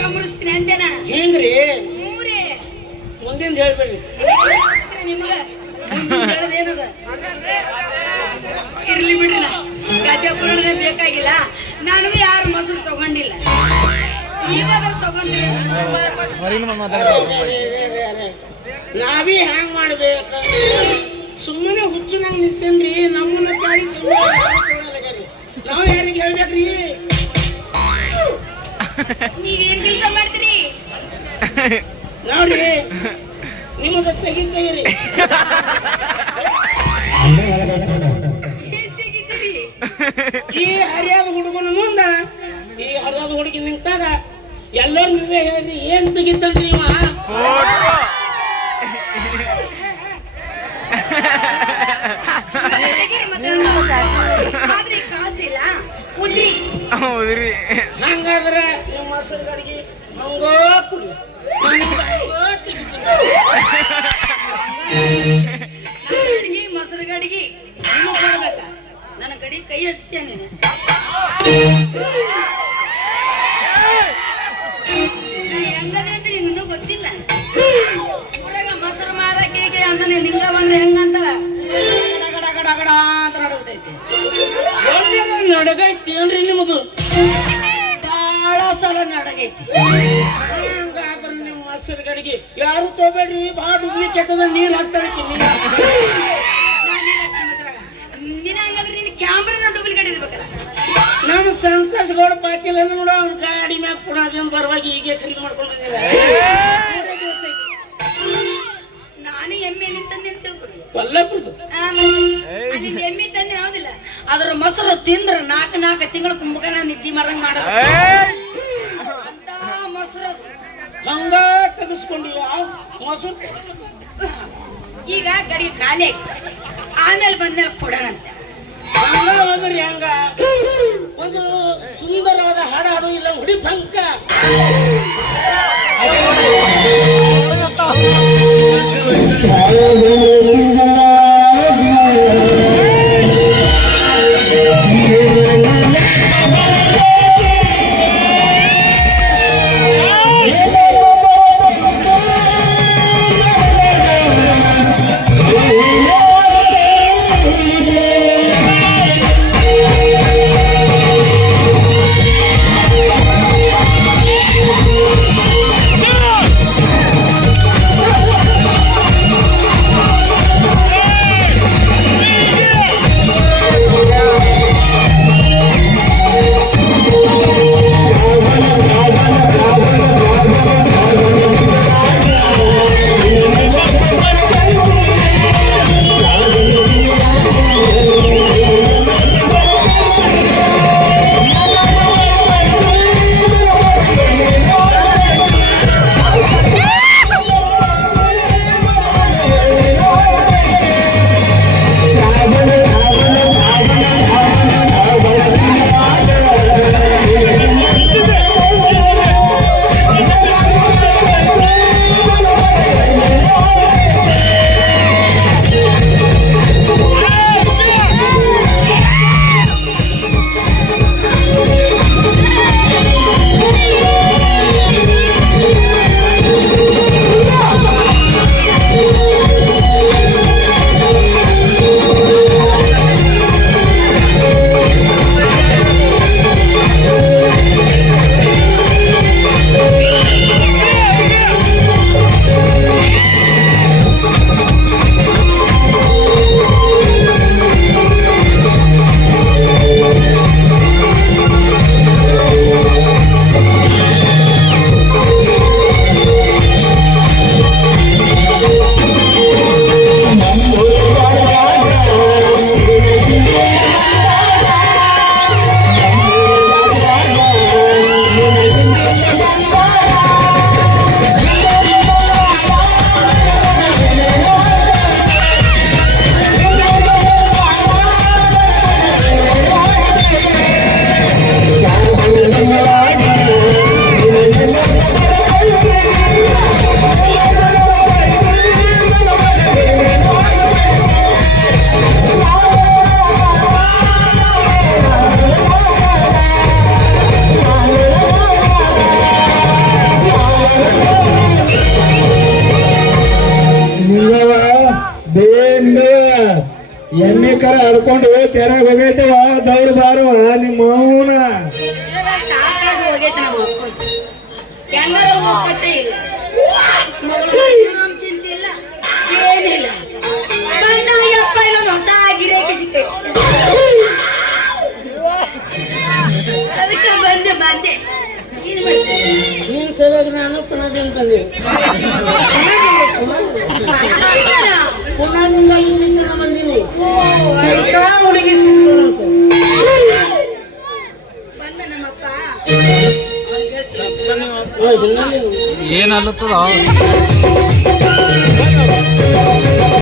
ಕಮರಿಸ್ತೀನಿ ಅಂತೇನ ಹೆಂಗ್ರಿ ಮೂರೇ ಮುಂದಿನ ಹೇಳ್ಬೇಡಿ ನಿಮಗ ಹೇಳದೇನದ ಇರ್ಲಿ ಬಿಡ್ರಿ ಗದ್ದೆ ಪುರಾಣದ ಬೇಕಾಗಿಲ್ಲ ನನಗೂ ಯಾರು ಮೊಸರು ತಗೊಂಡಿಲ್ಲ ಇವಾಗ ತಗೊಂಡಿಲ್ಲ ನಾವೀ ಹ್ಯಾಂಗ್ ಮಾಡ್ಬೇಕ ಸುಮ್ಮನೆ ಹುಚ್ಚು ನಂಗೆ ನಿಂತೇನ್ರಿ ನಮ್ಮನ್ನ ತಾಯಿ ನಾವ್ ಯಾರಿಗೆ ಹೇಳ್ಬೇಕ್ರಿ ನೀವೇನ್ ಕೆಲಸ ಮಾಡ್ತೀರಿ ನೋಡ್ರಿ ನಿಮ್ಮದ ತೆಗಿತೀರಿ ಈ ಹರಿಯಾದ ಹುಡುಗನ ಮುಂದ ಈ ಹರಿಯಾದ ಹುಡುಗಿ ನಿಂತಾಗ ಎಲ್ಲರೂ ನೀವೇ ಹೇಳ್ರಿ ಏನ್ ತೆಗಿತಲ್ರಿ ಇವ ಆದ್ರೆ ಕಾಸಿಲ್ಲ ಉದ್ರಿ ಹಂಗಾದ್ರೆ ನಿಮ್ಮ ಮೊಸರು ಗಡಿಗೆ ಹಂಗೋ ಕುಡಿ ಮೊಸರು ಗಡಿಗೆ ನಿಮ್ಮ ಕೊಡ್ಬೇಕ ನನ್ನ ಗಡಿ ಕೈ ಹಚ್ತೇನೆ ಹೆಂಗದೆ ಅಂತ ನಿನ್ನೂ ಗೊತ್ತಿಲ್ಲ ಊರಾಗ ಮೊಸರು ಮಾರಕ್ಕೆ ಅಂತಾನೆ ಲಿಂಗ ಬಂದ ಹೆಂಗಂತಾರ ಗಡ ಅಂತ ನಡಗತೈತಿ ನಡಗೈತಿ ಏನ್ರಿ ನಿಮ್ಮದು ಬಹಳ ಸಲ ನಡಗೈತಿ ಹಂಗಾದ್ರೆ ನಿಮ್ಮ ಮೊಸರು ಗಡಿಗೆ ಯಾರು ತಗೋಬೇಡ್ರಿ ಬಹಳ ಡುಪ್ಲಿಕೇಟ್ ಅದ ನೀರ್ ಹಾಕ್ತಾಳೆ ನಿನ್ನ ಹಂಗಾದ್ರೆ ನೀನು ಕ್ಯಾಮ್ರಾನ ಡೂಪ್ಲಿಕೇಟ್ ಇರ್ಬೇಕಲ್ಲ ನಮ್ಮ ಸಂತೋಷ್ ಗೌಡ ಪಾಟೀಲ್ ಅನ್ನ ನೋಡ ಅವ್ನ ಗಾಡಿ ಮ್ಯಾಗ ಪುಣಾದಿಂದ ಬರುವಾಗಿ ಹೀಗೆ ಖರೀದಿ ಮಾಡ್ಕೊಂಡಿದ್ದೀರ ನಾನು ಎಮ್ಮೆ ನಿಂತಂದೆ ಅಂತ ತಿಳ್ಕೊಡಿ ಕೊಲ್ಲಾಪುರದ ಎಮ್ಮೆ ತಂದೆ ಯಾವ್ದಿಲ್ಲ ಅದ್ರ ಮೊಸರು ತಿಂದ್ರ 4 ತಿಂಗಳ ಕುಂಭಕನ ನಿದ್ದಿ ಮಾಡಂಗ್ ಮಾಡ ಅಂತ ಮೊಸರು ಹಂಗ ತೆಗಿಸ್ಕೊಂಡಿಲ್ಲ ಮೊಸರು ಈಗ ಗಡಿ ಖಾಲಿ ಆಮೇಲೆ ಬಂದ್ಮೇಲೆ ಕೊಡೋಣಂತೆ ಹಂಗ ಹೋದ್ರಿ ಹಂಗ ಒಂದು ಸುಂದರವಾದ ಹಾಡು ಇಲ್ಲ ಹುಡಿ ಭಂಕ ಕರ ಹರ್ಕೊಂಡು ಕೆರೆಗೆ ಹೋಗೈತವ ದೌಡ್ ಬಾರವ ನಿಮ್ಮ ಅವನ ಸಾಕಾಗಿ ಹೋಗೈತೆ ನಮ್ಮ ಅಪ್ಪ ಎಲ್ಲರೂ ಹೋಗತ್ತೆ ಇಲ್ಲ ಮಗಳು ಚಿಂತೆ ಇಲ್ಲ ಏನಿಲ್ಲ ಬಂದ ಅಪ್ಪ ಇಲ್ಲೊಂದು ಹೊಸ ಗಿರಾಕಿ ಸಿಕ್ಕೈತಿ ಅದಕ್ಕೆ ಬಂದೆ ಏನ್ ಮಾಡ್ತೀನಿ ನೀನ್ ಸರಿಯಾಗಿ ನಾನು ಪುನಃ ತಂದೆ ಪುನಃ ಇಲ್ಲಿಂದ ಬಂದೀನಿ ಹುಡುಗಿ ಬಂದ ನಮ್ಮಪ್ಪ ಏನಲ್ಲತ್ತದ